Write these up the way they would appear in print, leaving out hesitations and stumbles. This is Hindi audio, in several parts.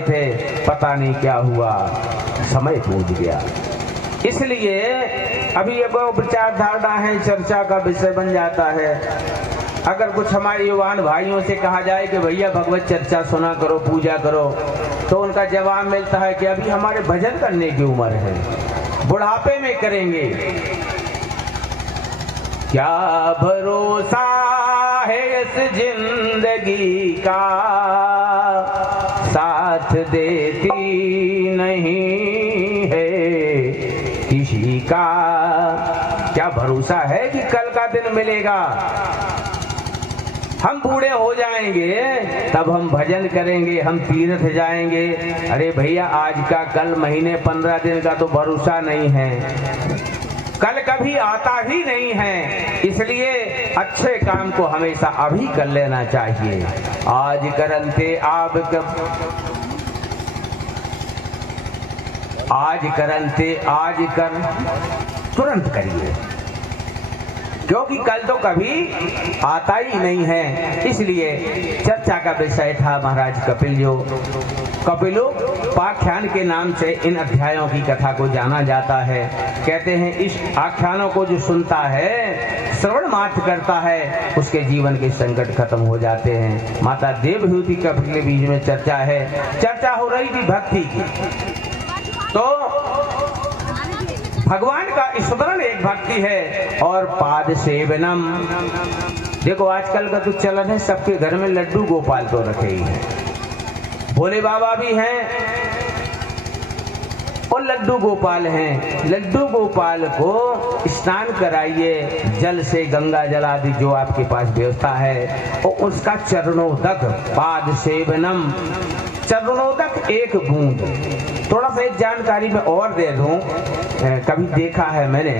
थे, पता नहीं क्या हुआ, समय पूछ गया। इसलिए अभी ये वो विचार धारणा है, चर्चा का विषय बन जाता है। अगर कुछ हमारे युवान भाइयों से कहा जाए कि भैया भगवत चर्चा सुना करो, पूजा करो, तो उनका जवाब मिलता है कि अभी हमारे भजन करने की उम्र है, बुढ़ापे में करेंगे। क्या भरोसा है इस जिंदगी का, साथ देती नहीं है किसी का। क्या भरोसा है कि कल का दिन मिलेगा? हम बूढ़े हो जाएंगे तब हम भजन करेंगे, हम तीर्थ जाएंगे। अरे भैया आज का कल, महीने 15 दिन का तो भरोसा नहीं है, कल कभी आता ही नहीं है। इसलिए अच्छे काम को हमेशा अभी कर लेना चाहिए। आज करंते आप आज करंते आज कर तुरंत करिए, क्योंकि कल तो कभी आता ही नहीं है। इसलिए चर्चा का विषय था महाराज कपिलोपाख्यान के नाम से इन अध्यायों की कथा को जाना जाता है। कहते हैं इस आख्यानों को जो सुनता है, श्रवण मात्र करता है, उसके जीवन के संकट खत्म हो जाते हैं। माता देवहूति कपिल के बीच में चर्चा है, चर्चा हो रही थी भक्ति की। तो भगवान का स्मरण एक भक्ति है और पाद सेवनम। देखो आजकल का तो चलन है, सबके घर में लड्डू गोपाल तो रखे ही हैं, भोले बाबा भी हैं और लड्डू गोपाल हैं। लड्डू गोपाल को स्नान कराइए जल से, गंगा जल आदि जो आपके पास व्यवस्था है, और उसका चरणोदक, पाद सेवनम, चरणोदक एक बूंद। थोड़ा सा एक जानकारी में और दे दूं, कभी देखा है मैंने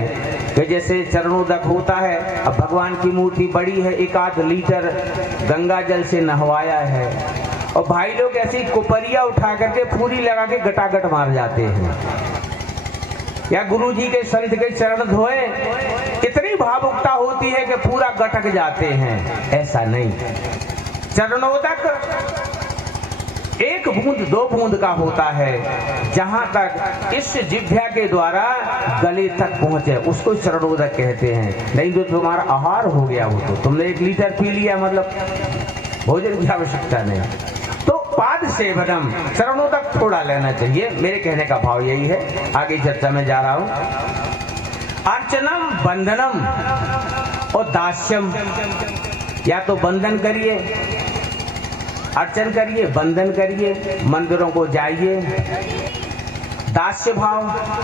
कि जैसे चरणोदक होता है, अब भगवान की मूर्ति बड़ी है, 1-8 लीटर गंगा जल से नहवाया है, और भाई लोग ऐसी कुपरिया उठा करके पूरी लगा के गटागट मार जाते हैं। या गुरुजी के संत के चरण धोए, इतनी भावुकता होती है कि पूरा गटक जाते हैं। ऐसा नहीं, चरणोदक 1 बूंद 2 बूंद का होता है, जहां तक इस जिह्वा के द्वारा गले तक पहुंचे उसको चरणोदक कहते हैं। नहीं तो तुम्हारा आहार हो गया, वो तो तुमने 1 लीटर पी लिया, मतलब भोजन की आवश्यकता नहीं। तो पाद सेवनम, चरणोदक थोड़ा लेना चाहिए, मेरे कहने का भाव यही है। आगे चर्चा में जा रहा हूं। अर्चनम बंधनम और दास्यम, या तो बंधन करिए, अर्चन करिए, बंधन करिए, मंदिरों को जाइए। दास्य भाव,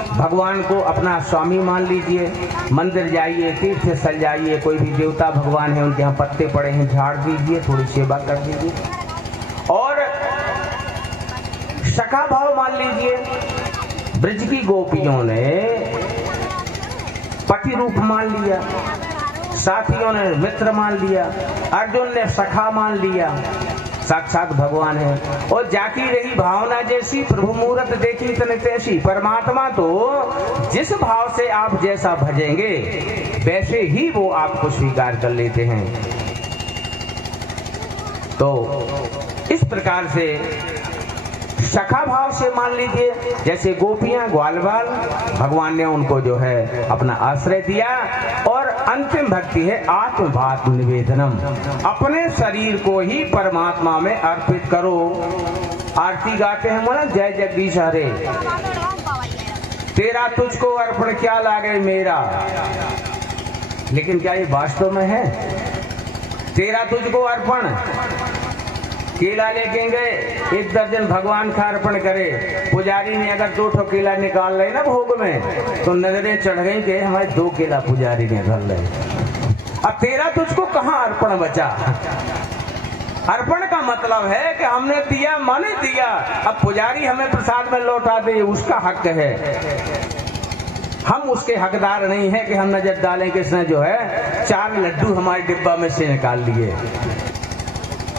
भगवान को अपना स्वामी मान लीजिए, मंदिर जाइए, तीर्थ स्थल जाइए, कोई भी देवता भगवान है उनके यहाँ पत्ते पड़े हैं, झाड़ दीजिए, थोड़ी सेवा कर दीजिए। और सखा भाव मान लीजिए, ब्रज की गोपियों ने पति रूप मान लिया, साथियों ने मित्र मान लिया, अर्जुन ने सखा मान लिया, साक्षात भगवान है। और जाकी रही भावना जैसी, प्रभु मूरत देखी तन तैसी। परमात्मा तो जिस भाव से आप जैसा भजेंगे वैसे ही वो आपको स्वीकार कर लेते हैं। तो इस प्रकार से सखा भाव से मान लीजिए, जैसे गोपियां ग्वाल बाल, भगवान ने उनको जो है अपना आश्रय दिया। और अंतिम भक्ति है आत्मभाव निवेदनम, अपने शरीर को ही परमात्मा में अर्पित करो। आरती गाते हैं मोना, जय जगदीश हरे, तेरा तुझको अर्पण क्या लागे मेरा। लेकिन क्या ये वास्तव में है? तेरा तुझको अर्पण, केला लेके गए, 1 दर्जन भगवान का अर्पण करे, पुजारी ने अगर 2 केला निकाल रहे ना भोग में, तो नजरें चढ़ गई कि हमारे 2 केला पुजारी ने घर ले। अब तेरा तुझको कहाँ अर्पण बचा? अर्पण का मतलब है कि हमने दिया माने दिया, अब पुजारी हमें प्रसाद में लौटा दे, उसका हक है। हम उसके हकदार नहीं है कि हम नजर डालें कि इसने जो है 4 लड्डू हमारे डिब्बा में से निकाल लिए,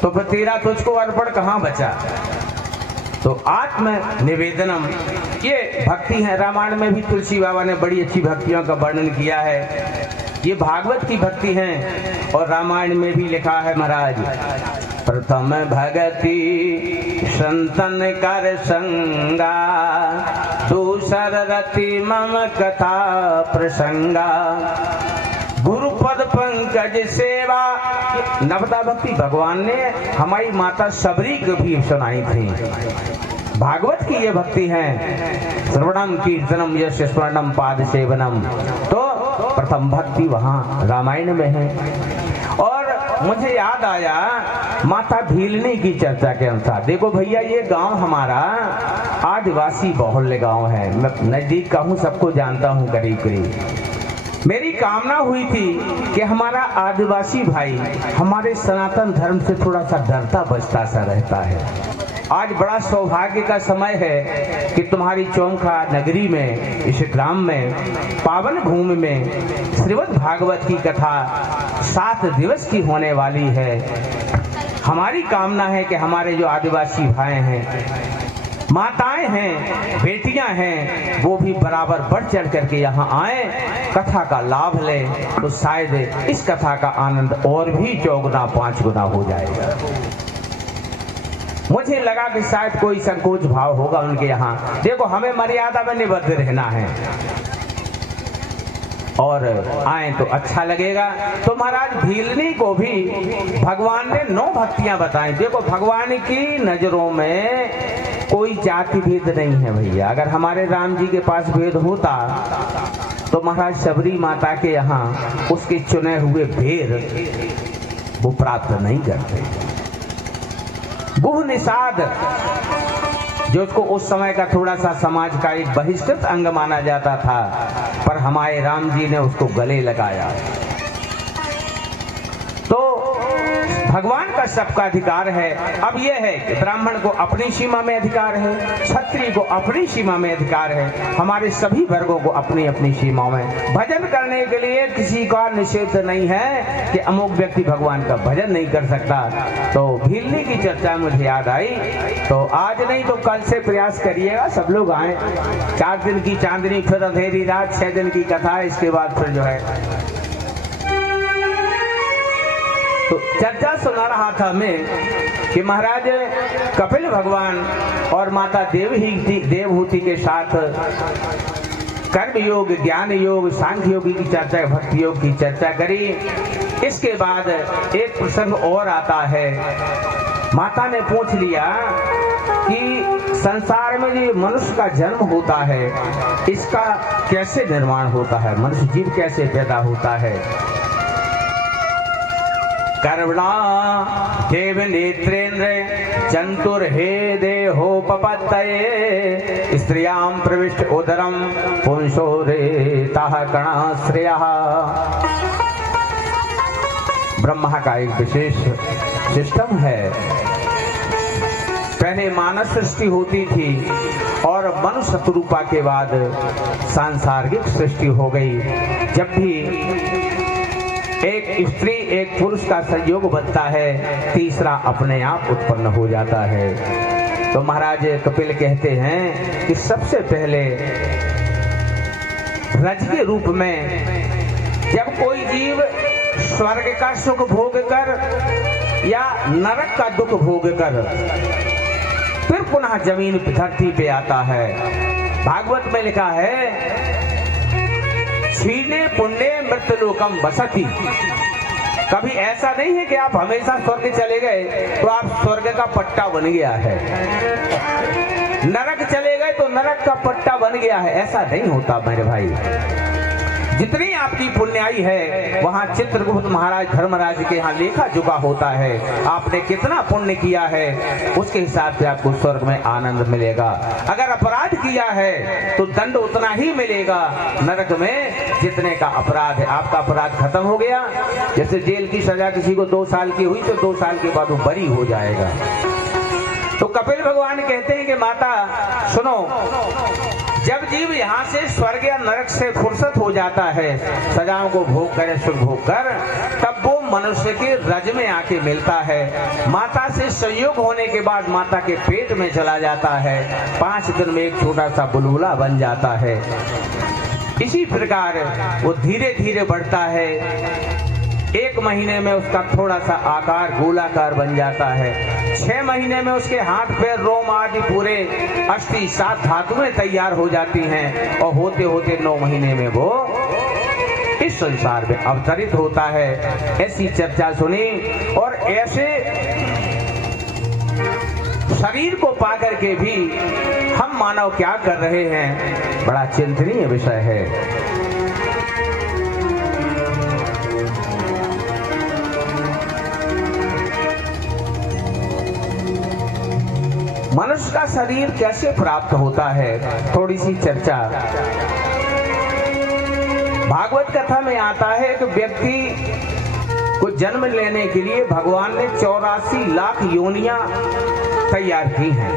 तो फिर तेरा तुझको अर्पण कहाँ बचा? तो आत्म निवेदनम ये भक्ति है। रामायण में भी तुलसी बाबा ने बड़ी अच्छी भक्तियों का वर्णन किया है। ये भागवत की भक्ति है और रामायण में भी लिखा है महाराज प्रथम भगति संतन कर संगा, दूसर रति मम कथा प्रसंगा, गुरुपद पंकज सेवा। नवदा भक्ति भगवान ने हमारी माता सबरी को भी सुनाई थी। भागवत की ये भक्ति है, श्रवणम कीर्तनम यश स्मरणम पाद सेवनम। तो प्रथम भक्ति वहाँ रामायण में है। और मुझे याद आया माता भीलनी की चर्चा के अनुसार, देखो भैया ये गांव हमारा आदिवासी बहुल्य गांव है, मैं नजदीक का हूँ, सबको जानता हूँ करीब करीब। मेरी कामना हुई थी कि हमारा आदिवासी भाई हमारे सनातन धर्म से थोड़ा सा डरता बचता सा रहता है। आज बड़ा सौभाग्य का समय है कि तुम्हारी चौंका नगरी में, इस ग्राम में, पावन भूमि में श्रीमद् भागवत की कथा 7 दिवस की होने वाली है। हमारी कामना है कि हमारे जो आदिवासी भाई हैं, माताएं हैं, बेटियां हैं, वो भी बराबर बढ़ चढ़ करके यहाँ आए, कथा का लाभ लें, तो शायद इस कथा का आनंद और भी 4 गुना 5 गुना हो जाएगा। मुझे लगा कि शायद कोई संकोच भाव होगा उनके यहाँ। देखो हमें मर्यादा में निबद्ध रहना है और आए तो अच्छा लगेगा। तो महाराज भीलनी को भी भगवान ने 9 भक्तियां बताई। देखो भगवान की नजरों में कोई जाति भेद नहीं है भैया। अगर हमारे राम जी के पास भेद होता तो महाराज सबरी माता के यहाँ उसके चुने हुए भेद वो प्राप्त नहीं करते। गुह निषाद जो उसको उस समय का थोड़ा सा समाज का एक बहिष्कृत अंग माना जाता था, पर हमारे राम जी ने उसको गले लगाया। तो भगवान का सबका अधिकार है। अब यह है कि ब्राह्मण को अपनी सीमा में अधिकार है, क्षत्रिय को अपनी सीमा में अधिकार है, हमारे सभी वर्गों को अपनी अपनी सीमाओं में। भजन करने के लिए किसी का निषेध नहीं है कि अमुक व्यक्ति भगवान का भजन नहीं कर सकता। तो भीलनी की चर्चा मुझे याद आई, तो आज नहीं तो कल से प्रयास करिएगा, सब लोग आए। 4 दिन की चांदनी, फिर अंधेरी रात, 6 दिन की कथा, इसके बाद फिर जो है। तो चर्चा सुना रहा था मैं कि महाराज कपिल भगवान और माता देवहूति के साथ कर्म योग, ज्ञान योग, सांख्य योग की चर्चा, भक्ति योग की चर्चा करी। इसके बाद एक प्रसंग और आता है। माता ने पूछ लिया कि संसार में जो मनुष्य का जन्म होता है इसका कैसे निर्माण होता है, मनुष्य जीव कैसे पैदा होता है। कर्मणा देव नेत्रेन्द्र जंतुर्हे देहोपपत्तये, स्त्रियां प्रविष्ट उदरम पुंसो रेतः कणाश्रयः। ब्रह्मा का एक विशेष सिस्टम है। पहले मानव सृष्टि होती थी और मनुष्य शत्रुपा के बाद सांसारिक सृष्टि हो गई। जब भी एक स्त्री एक पुरुष का संयोग बनता है, तीसरा अपने आप उत्पन्न हो जाता है। तो महाराज कपिल कहते हैं कि सबसे पहले रज के रूप में जब कोई जीव स्वर्ग का सुख भोग कर या नरक का दुख भोग कर फिर पुनः जमीन धरती पे आता है, भागवत में लिखा है क्षीणे पुण्य मृत्युलोकम बसती। कभी ऐसा नहीं है कि आप हमेशा स्वर्ग चले गए तो आप स्वर्ग का पट्टा बन गया है, नरक चले गए तो नरक का पट्टा बन गया है, ऐसा नहीं होता मेरे भाई। जितनी आपकी पुण्याई है वहाँ चित्रगुप्त महाराज धर्मराज के यहाँ लेखा जोखा होता है। आपने कितना पुण्य किया है उसके हिसाब से आपको स्वर्ग में आनंद मिलेगा। अगर अपराध किया है तो दंड उतना ही मिलेगा नरक में जितने का अपराध है। आपका अपराध खत्म हो गया, जैसे जेल की सजा किसी को 2 साल की हुई तो 2 साल के बाद वो बरी हो जाएगा। तो कपिल भगवान कहते हैं कि माता सुनो, जब जीव यहाँ से स्वर्ग या नरक से फुर्सत हो जाता है, सजाओं को भोग करे, सुख भोग कर, तब वो मनुष्य के रज में आके मिलता है। माता से संयोग होने के बाद माता के पेट में चला जाता है, 5 दिन में एक छोटा सा बुलबुला बन जाता है। इसी प्रकार वो धीरे धीरे बढ़ता है, 1 महीने में उसका थोड़ा सा आकार गोलाकार बन जाता है। 6 महीने में उसके हाथ पैर रोम आदि पूरे अस्थि 7 धातुएं तैयार हो जाती हैं और होते होते 9 महीने में वो इस संसार में अवतरित होता है। ऐसी चर्चा सुनी और ऐसे शरीर को पाकर के भी हम मानव क्या कर रहे हैं, बड़ा चिंतनीय विषय है। मनुष्य का शरीर कैसे प्राप्त होता है, थोड़ी सी चर्चा। भागवत कथा में आता है कि व्यक्ति को जन्म लेने के लिए भगवान ने 84 लाख योनियां तैयार की हैं।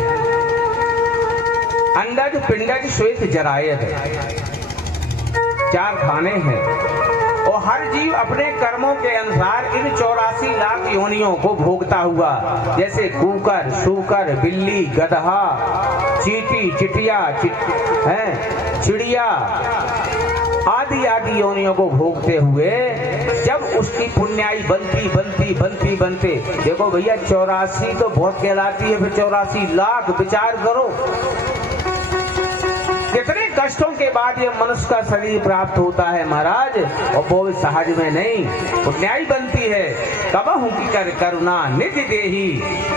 अंडज, पिंडज, श्वेत, जरायद 4 खाने हैं और हर जीव अपने कर्मों के अनुसार इन 84 लाख योनियों को भोगता हुआ, जैसे कुकर, सूकर, बिल्ली, गधा, चींटी, चिटिया, चिड़िया आदि आदि योनियों को भोगते हुए जब उसकी पुण्याई बनती, देखो भैया 84 तो बहुत कहलाती है, फिर 84 लाख विचार करो कितने कष्टों के बाद ये मनुष्य का शरीर प्राप्त होता है महाराज, और वो सहज में नहीं, पुण्याई बनती है। कबहु की कर करुणा निज देही,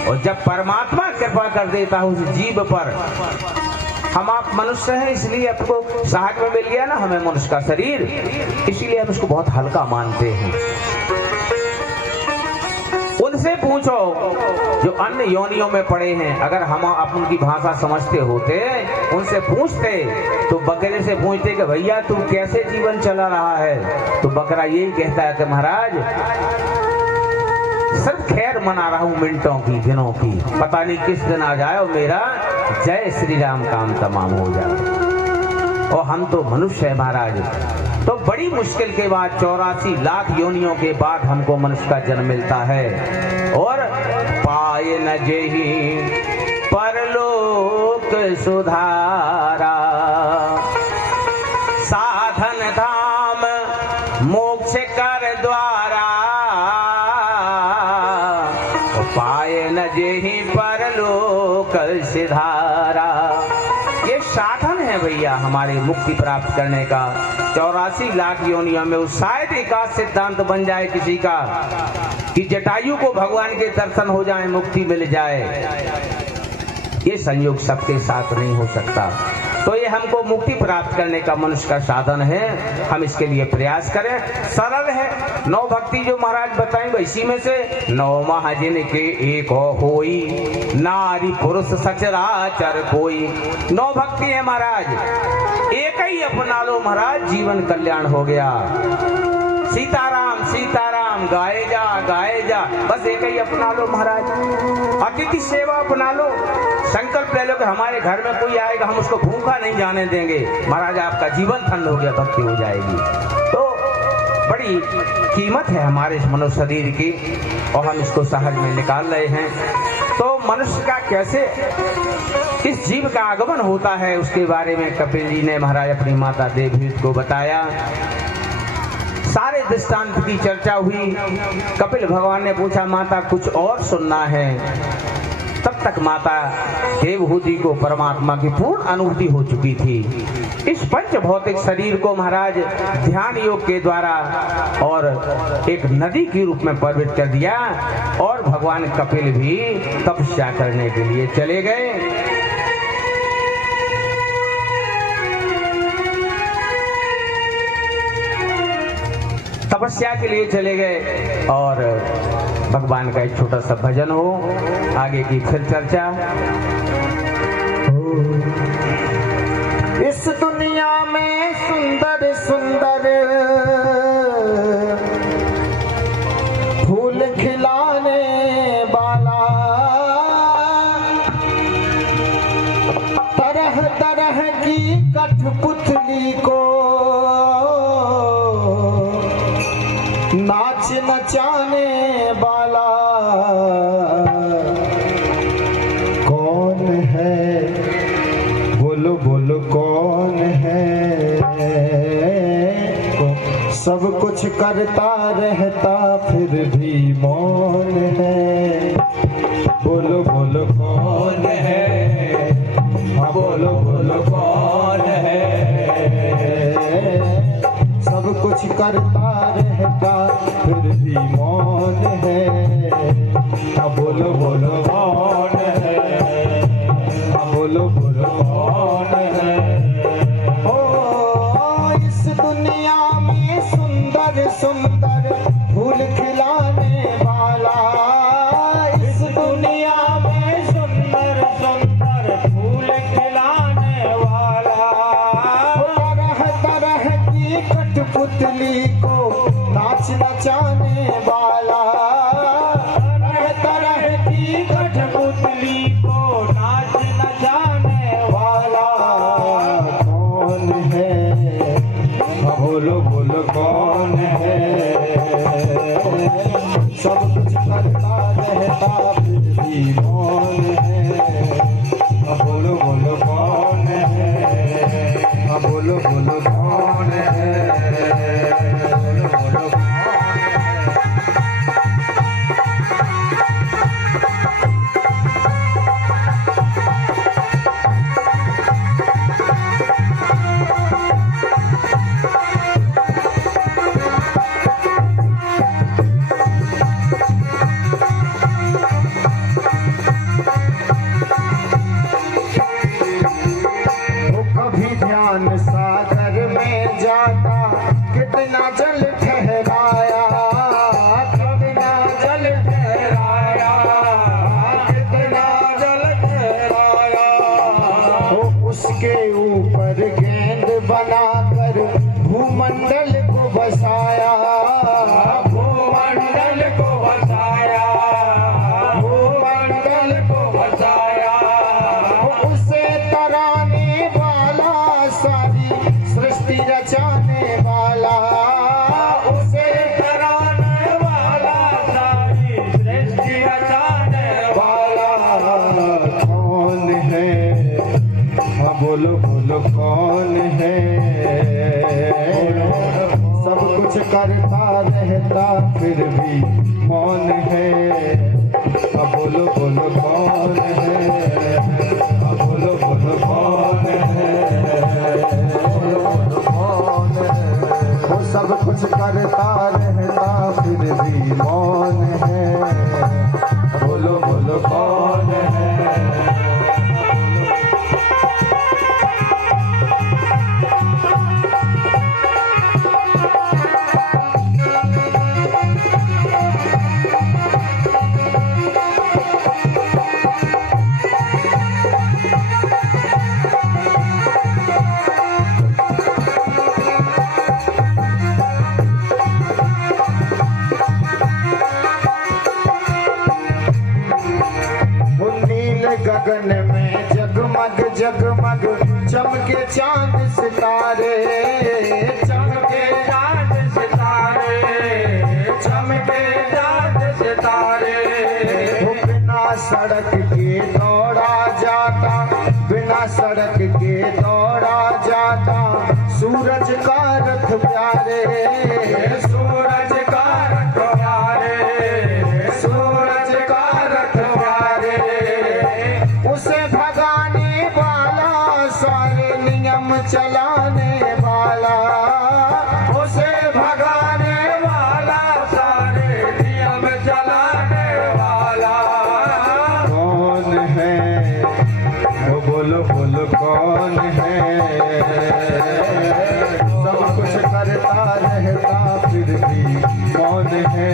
और जब परमात्मा कृपा कर देता है उस जीव पर, हम आप मनुष्य हैं इसलिए आपको सहज में मिल गया ना हमें मनुष्य का शरीर, इसीलिए हम उसको बहुत हल्का मानते हैं। उनसे पूछो जो अन्य योनियों में पड़े हैं, अगर हम आप उनकी भाषा समझते होते, उनसे पूछते तो बकरे से पूछते कि भैया तू कैसे जीवन चला रहा है, तो बकरा यही कहता है कि महाराज सिर्फ खैर मना रहा हूं मिनटों की, दिनों की, पता नहीं किस दिन आ जाए और मेरा जय श्री राम काम तमाम हो जाए। और हम तो मनुष्य है महाराज, तो बड़ी मुश्किल के बाद 84 लाख योनियों के बाद हमको मनुष्य का जन्म मिलता है। और पाए न जेहि परलोक सुधारा, साधन धाम मोक्ष कर द्वारा, पाए न जेहि परलोक सिधारा। ये साधन है भैया हमारे मुक्ति प्राप्त करने का। 84 लाख योनियों में शायद एक आध सिद्धांत बन जाए किसी का कि जटायु को भगवान के दर्शन हो जाए, मुक्ति मिल जाए। ये संयोग सबके साथ नहीं हो सकता, तो ये हमको मुक्ति प्राप्त करने का मनुष्य का साधन है। हम इसके लिए प्रयास करें, सरल है। 9 भक्ति जो महाराज बताएंगे इसी में से 9 महाजन के एक होई, नारी पुरुष सचराचर कोई। 9 भक्ति है महाराज, एक ही अपना लो महाराज, जीवन कल्याण हो गया। सीताराम सीताराम गाए जा, बस एक ही अपना लो महाराज। अतिथि सेवा अपना लो, संकल्प ले लो कि हमारे घर में कोई आएगा हम उसको भूखा नहीं जाने देंगे, महाराज आपका जीवन धन्य हो गया, भक्ति हो जाएगी। तो बड़ी कीमत है हमारे इस मनुष्य शरीर की और हम इसको सहज में निकाल रहे हैं। तो मनुष्य का कैसे इस जीव का आगमन होता है उसके बारे में कपिल जी ने महाराज अपनी माता देवहूति को बताया। सारे दृष्टांत की चर्चा हुई। कपिल भगवान ने पूछा माता कुछ और सुनना है। तब तक माता देवहूति को परमात्मा की पूर्ण अनुभूति हो चुकी थी। इस पंच भौतिक शरीर को महाराज ध्यान योग के द्वारा और एक नदी के रूप में परिवर्तित कर दिया और भगवान कपिल भी तपस्या करने के लिए चले गए। तपस्या के लिए चले गए और भगवान का एक छोटा सा भजन हो, आगे की फिर चर्चा। इस दुनिया में सुंदर सुंदर फूल खिलाने वाला, तरह तरह की कठपुतली को नाच नचाने वाला कौन है, बोलो बोलो कौन है। सब कुछ करता रहता फिर भी मौन है। बोलो बोलो कौन है, हाँ बोलो बोलो कौन है। सब कुछ करता रहता फिर भी मौन है, हाँ बोलो बोलो कौन है, हाँ बोलो बोलो कौन है। इस दुनिया में सुंदर सुंदर फूल खिलाने वाला, इस दुनिया में सुंदर सुंदर फूल खिलाने वाला, तरह तरह की कठपुतली को नाच नचाने वाला, तरह तरह की कठपुतली को नाच नचाने वाला कौन है, बोलो बोलो कौन है। सब कुछ करता रहता फिर भी मौन है, बोलो बोलो कौन है, बोलो बोलो कौन है, बोलो बोलो कौन है। ध्यान सागर में जाता कितना जल ठहराया, कितना जल ठहराया, कितना जल ठहराया। उसके ऊपर गेंद बनाकर भूमंडल को बसाया, भूमंडल को बसाया, भूमंडल को बसाया। उसे तराने सारी सृष्टि रचाने वाला, उसे कराने वाला, सारी सृष्टि रचाने वाला कौन है, हाँ बोलो बोलो कौन है। सब कुछ करता रहता फिर भी मौन है, हाँ बोलो बोलो कौन है, हाँ बोलो बोलो कौन है। वो सब कुछ करता रहता फिर भी मौन है, बोलो बोलो कौन है। गगन में जगमग जगमग चमके चांद सितारे, चमके चांद सितारे, चमके चांद सितारे। बिना सड़क के दौड़ा जाता, बिना सड़क के दौड़ा जाता सूरज का रथ प्यारे, सूरज का रथ प्यारे, सूरज का रथ प्यारे। उसे भगाने वाला, सारे नियम चलाने वाला, उसे भगाने वाला, सारे नियम चलाने वाला कौन है, वो बोलो बोलो कौन है। सब कुछ करता रहता फिर भी कौन है,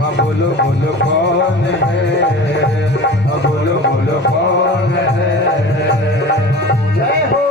हाँ बोलो बोलो कौन है, हाँ बोलो बोलो कौन है। जय हो।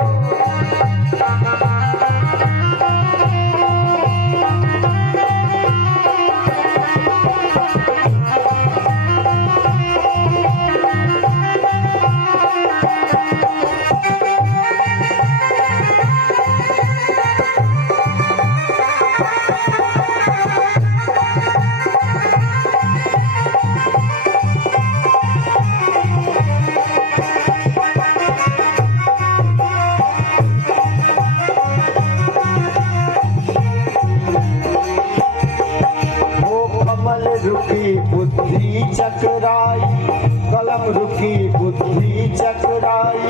चुराई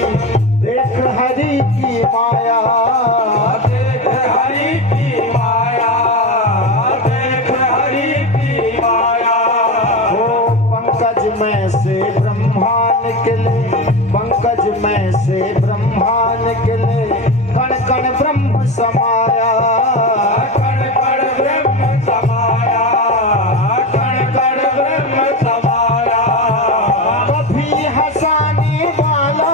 देख हरि की माया, देख हरि की माया, देख हरि की माया। ओ पंकज में से ब्रह्मा निकले, पंकज में से ब्रह्मा निकले, कण कण ब्रह्म समाया, कण कण ब्रह्म समाया, कण कण ब्रह्म समाया। कभी हंसाने वाला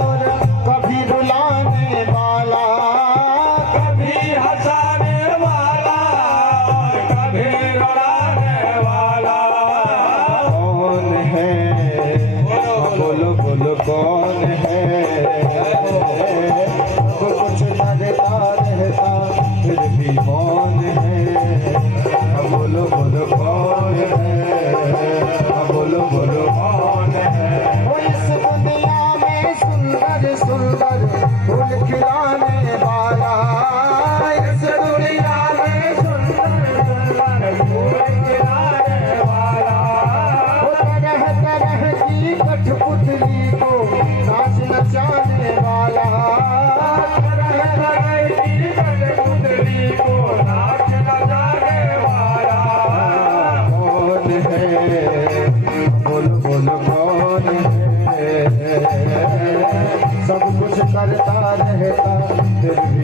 और कभी रुलाने वाला, कभी हंसाने वाला, कभी रुलाने वाला। कौन है बोलो बोलो कौन है, तो कुछ लगता रहता फिर भी कौन है, बोलो बोलो कौन है, बोलो बोलो कौन है। वो इस दुनिया में सुंदर सुंदर फूल खिलाने वाला, इस दुनिया में सुंदर सुंदर फूल खिलाने वाला। वो तरह तरह की कठपुतली को नाच नचाने वाला, तरह तरह की कठपुतली को नाच नचाने वाला। कौन है बोलो बोलो कौन है, सब कुछ करता रहता फिर भी